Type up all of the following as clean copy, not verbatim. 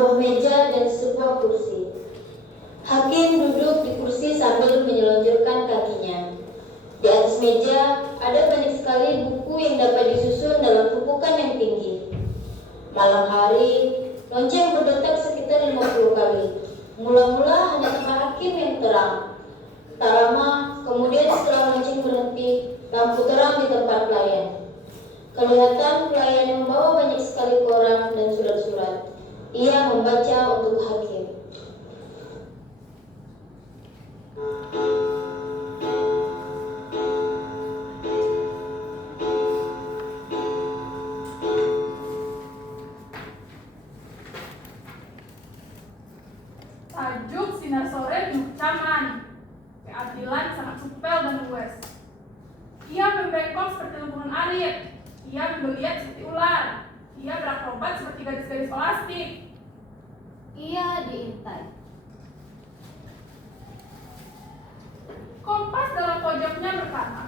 sebuah meja dan sebuah kursi. Hakim duduk di kursi sambil menyelonjorkan kakinya. Di atas meja ada banyak sekali buku yang dapat disusun dalam tumpukan yang tinggi. Malam hari, lonceng berdetak sekitar 50 kali. Mula-mula hanya tempat hakim yang terang. Tak lama, kemudian setelah lonceng berhenti, lampu terang di tempat pelayan. Kelihatan pelayan yang membawa banyak sekali koran dan surat-surat. Ia membaca untuk hakim. Tajuk sinar sore di Caman. Keadilan sangat supel dan luwes. Ia membengkok seperti lubungan air. Ia menggeliat seperti ular. Ia berakrobat seperti gadis-gadis plastik. Ia diintai. Kompas dalam pojoknya berkata,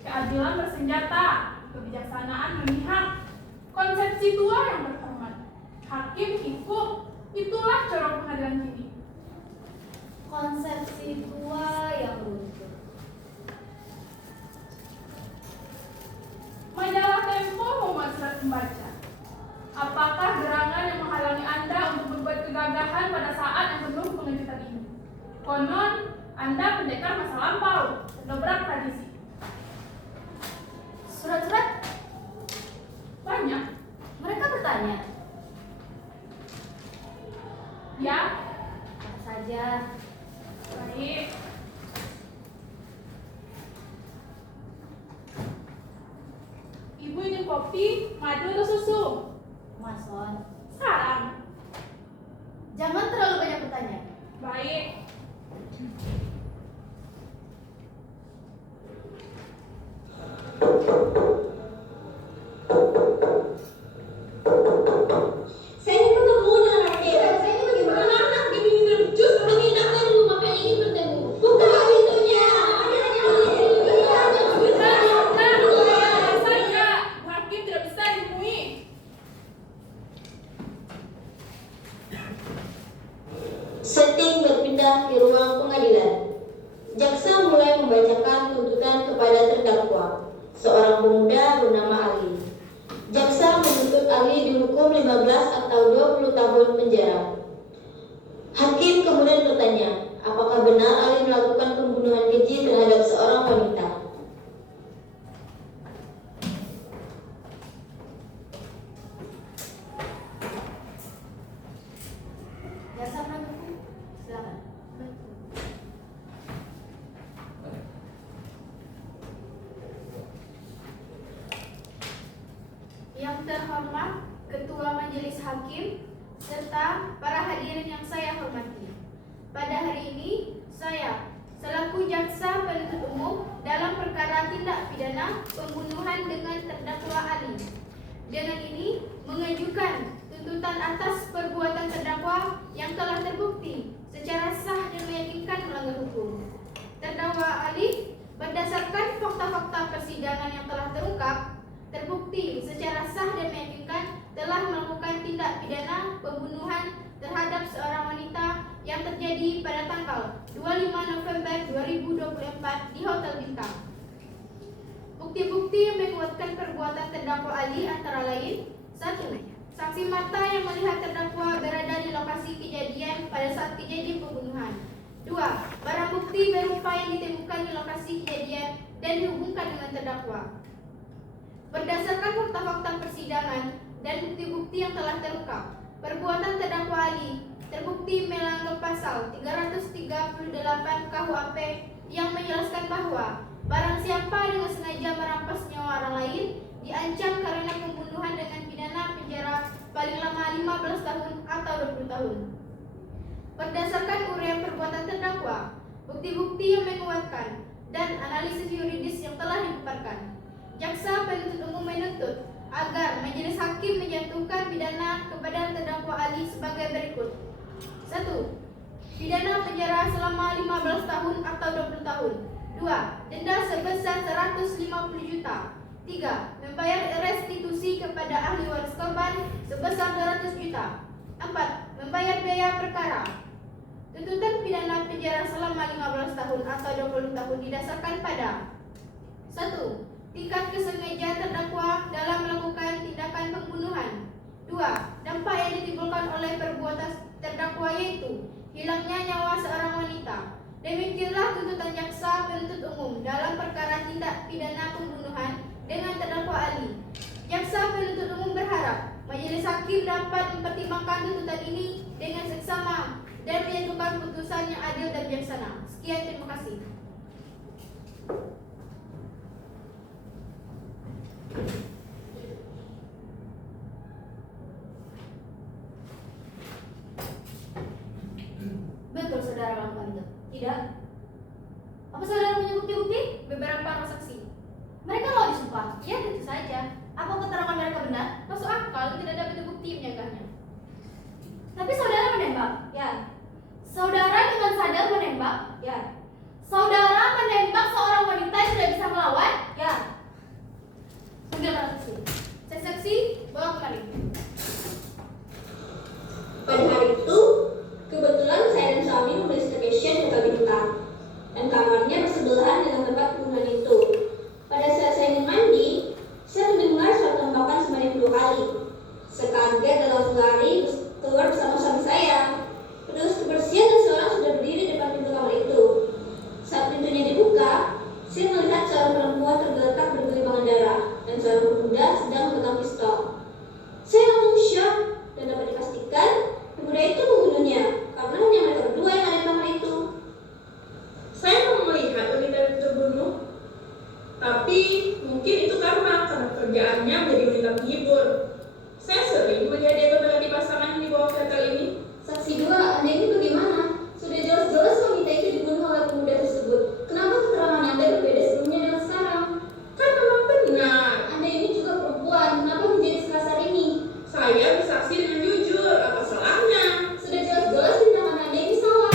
keadilan bersenjata, kebijaksanaan memihak, konsepsi tua yang berhormat, hakim kikuk, itulah corong pengadilan kini. Konsepsi tua yang runtuh. Majalah Tempo memuat surat pembaca. Apakah gerangan yang menghalangi Anda untuk berbuat kegagahan pada saat yang penuh pengejutan ini? Konon, Anda pendekar masa lampau, terdobrak tradisi. Surat-surat Banyak. mereka bertanya. Ya, Apa saja? baik. Ibu ingin kopi, madu atau susu? Mason. Sekarang. Jangan terlalu banyak bertanya. Baik. Saya ingin bertemu dengan rakyat. Saya ini bagaimana anak diminum jus menginapkan dulu, makanya ingin bertemu. Buka pintunya. Saja, Bu Hakim tidak bisa dihubungi. Setting berpindah ke ruang pengadilan. Jaksa mulai membacakan tuntutan kepada terdakwa, seorang pemuda bernama Ali. Jaksa menuntut Ali dihukum 15 atau 20 tahun penjara. Hakim kemudian bertanya, apakah benar Ali melakukan pembunuhan keji terhadap seorang wanita? Jaksa penuntut umum, silakan. Yang terhormat Ketua Majelis Hakim serta para hadirin yang saya hormati. Pada hari ini saya selaku jaksa penuntut umum dalam perkara tindak pidana pembunuhan dengan terdakwa Ali. Dengan ini mengajukan tuntutan atas perbuatan terdakwa yang telah terbukti secara sah dan meyakinkan melanggar hukum. Terdakwa Ali berdasarkan fakta-fakta persidangan yang telah terungkap terbukti secara sah dan meyakinkan telah melakukan tindak pidana pembunuhan terhadap seorang wanita yang terjadi pada tanggal 25 November 2024 di Hotel Bintang. Bukti-bukti yang menguatkan perbuatan terdakwa Ali antara lain: 1. Saksi mata yang melihat terdakwa berada di lokasi kejadian pada saat kejadian pembunuhan. 2. Barang bukti berupa yang ditemukan di lokasi kejadian dan dihubungkan dengan terdakwa. Berdasarkan fakta-fakta persidangan dan bukti-bukti yang telah terungkap, perbuatan terdakwa Ali terbukti melanggar pasal 338 KUHP yang menjelaskan bahwa barang siapa dengan sengaja merampas nyawa orang lain diancam karena pembunuhan dengan pidana penjara paling lama 15 tahun atau 20 tahun. Berdasarkan uraian perbuatan terdakwa, bukti-bukti yang menguatkan dan analisis yuridis yang telah dipaparkan, jaksa penuntut umum menuntut agar majelis hakim menjatuhkan pidana kepada terdakwa Ali sebagai berikut. 1. Pidana penjara selama 15 tahun atau 20 tahun. 2. Denda sebesar 150 juta. 3. Membayar restitusi kepada ahli waris korban sebesar 200 juta. 4. Membayar biaya perkara. Tuntutan pidana penjara selama 15 tahun atau 20 tahun didasarkan pada 1. Tingkat kesengajaan terdakwa dalam melakukan tindakan pembunuhan. 2. Dampak yang ditimbulkan oleh perbuatan terdakwa yaitu hilangnya nyawa seorang wanita. Demikianlah tuntutan jaksa penuntut umum dalam perkara tindak pidana pembunuhan dengan terdakwa Ali. Jaksa penuntut umum berharap majelis hakim dapat mempertimbangkan tuntutan ini dengan seksama dan menjatuhkan putusan yang adil dan bijaksana. Sekian, terima kasih. Betul saudara melakukan itu? Tidak? Apa saudara punya bukti-bukti? Beberapa orang saksi. Mereka mau disumpah? Ya, tentu saja. Apa keterangan mereka benar? Masuk akal, tidak ada bukti menyangkalnya. Tapi saudara menembak? Ya, Saudara dengan sadar menembak? ya, Saudara menembak seorang wanita yang tidak bisa melawan? ya. Panggil para saksi. Saya saksi, bawa kemari. Pada hari itu, kebetulan saya dan suami membeli staycation di Hotel Bintang, dan kamarnya bersebelahan dengan tempat pembunuhan itu. Pada saat saya ingin mandi, saya mendengar suara tembakan sebanyak 2 kali. Sekaget dan langsung lari keluar bersama suami saya. Petugas kebersihan dan seorang sudah berdiri di depan pintu kamar itu. Saat pintunya dibuka, saya melihat seorang perempuan tergeletak bergelimpangan darah dan seorang pemuda sedang memegang pistol. Saya langsung shock dan dapat dipastikan pemuda itu pembunuhnya karena hanya mereka berdua yang ada di kamar itu. Saya mau melihat wanita itu terbunuh, tapi mungkin itu karena kerjaannya menjadi wanita penghibur. Saya sering melihat dia berbagi pasangan di bawah hotel ini. Saksi 2, Anda ini bagaimana? Sudah jelas-jelas wanita itu dibunuh oleh pemuda tersebut. Kenapa keterangan Anda berbeda sebelumnya dengan sekarang? Kan memang benar. Anda ini juga perempuan, kenapa menjadi sekasar ini? Saya bersaksi dengan jujur. Apa salahnya? Sudah jelas-jelas tindakan Anda ini salah.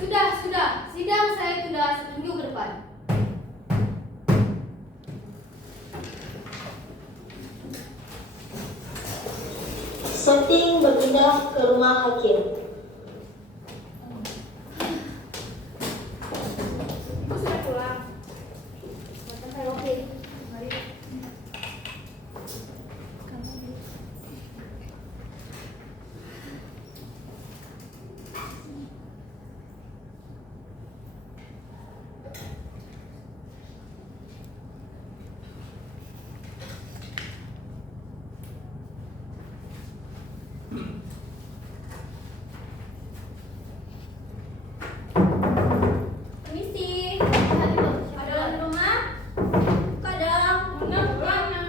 Sudah. Sidang saya tunda seminggu ke depan. Setting berpindah ke rumah hakim. Ibu sudah pulang. Mata saya oke. Mari. Permisi. Ada orang di rumah? Buka dong. Mana bukannya?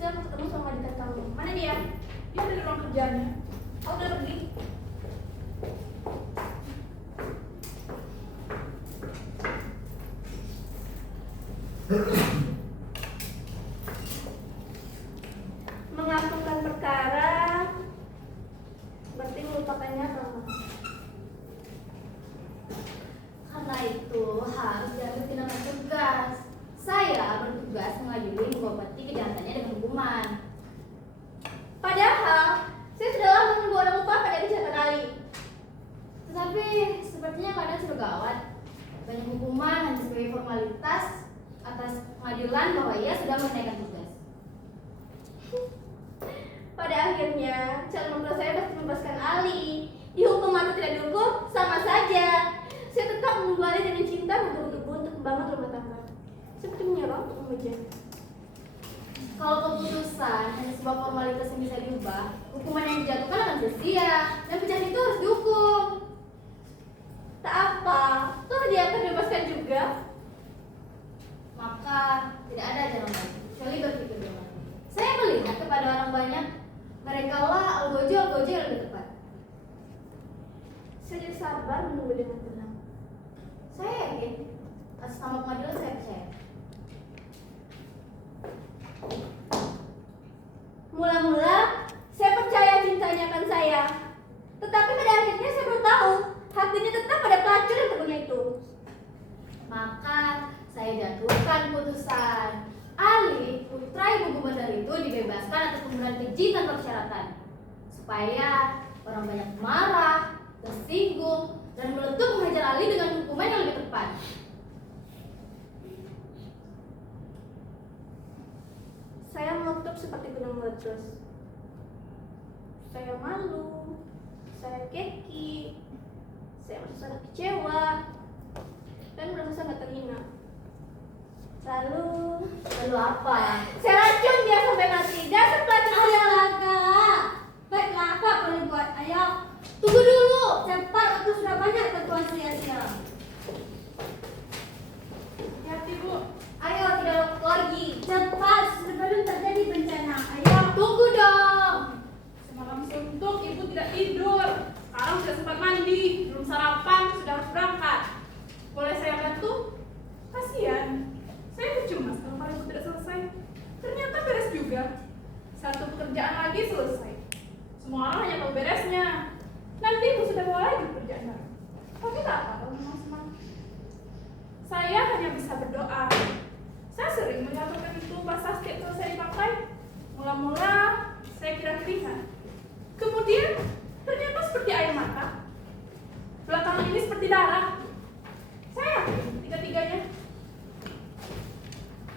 Saya mau ketemu sama wanita tamu. Mana dia? Dia ada di ruang kerjanya. Aku udah pergi. Melakukan perkara berarti melupakannya sama. Karena itu harus diambil tindakan tegas. Saya bertugas mengadili mengobati kejahatannya dengan hukuman. Padahal saya sudah lama menunggu orang lupa pada kejahatan Ali. Tetapi sepertinya keadaan sudah gawat. Banyak hukuman hanya sebagai formalitas atas pengadilan bahwa ia sudah menunaikan tugas. Pada akhirnya calon mertua saya pasti membebaskan Ali. Dihukum atau tidak dihukum sama saja. Saya tetap menunggu Ali dengan cinta bertubuh-tubuh untuk membangun rumah tangga. Seperti menyerang untuk memuja. Kalau keputusan hanya sebuah formalitas yang bisa diubah, hukuman yang dijatuhkan akan sia-sia dan penjahat itu harus dihukum. Tak apa, toh dia akan dibebaskan juga. Maka tidak ada jalan lain kecuali berpikir dengan. Saya melihat kepada orang banyak, mereka lah algojo yang lebih tepat. Saya jadi sabar menunggu dengan tenang. Saya yakin atas nama pengadilan saya percaya. Mula-mula saya percaya cintanya akan saya. Tetapi pada akhirnya saya baru tahu hatinya tetap pada pelacur yang terbunuh itu. Maka saya jatuhkan putusan. Ali, putra ibu gubernur itu dibebaskan atas pembunuhan keji tanpa persyaratan, supaya Orang banyak marah, tersinggung, dan meletup menghajar Ali dengan hukuman yang lebih tepat. Saya meletup seperti gunung meletus. Saya malu, saya keki, saya merasa sangat kecewa, dan merasa sangat terhina. Lalu apa? Saya racun dia sampai mati. Dasar pelatih Ayolah kak, baiklah apa boleh buat? Ayo, tunggu dulu. Cepat, aku sudah banyak tertuan sia-sia. Hati-hati, Bu. Ayo tidak lagi. Cepat sebelum terjadi bencana. Ayo, tunggu dong. Semalam suntuk, Ibu tidak tidur. Sekarang sudah sempat mandi, belum sarapan, sudah harus berangkat. Boleh saya bantu? Kasihan. Saya bercemas kalau Ibu tidak selesai. Ternyata beres juga. Satu pekerjaan lagi selesai. Semua orang hanya tahu beresnya. Nanti Ibu sudah bawa lagi pekerjaan baru. Tapi tak apa kalau memang semangat. Saya hanya bisa berdoa. Saya sering mencatatkan itu pas sasket selesai dipakai. Mula-mula saya kira keringat. Kemudian ternyata seperti air mata. Belakangan ini seperti darah. Saya yakin tiga-tiganya.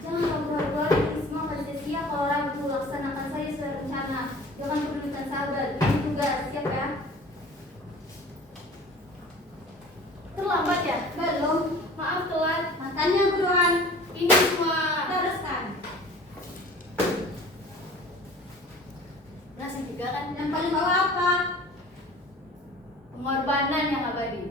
Jangan ragu-ragu, ini semua akan sia-sia kalau ragu. Laksanakan saja sesuai rencana. Jangan pedulikan sahabat. Ini tugas, siap ya? Terlambat ya? Belum. Maaf telat. Matanya buruan. Ini semua. Teruskan. Berhasil juga kan? Yang paling bawah apa? Pengorbanan yang abadi.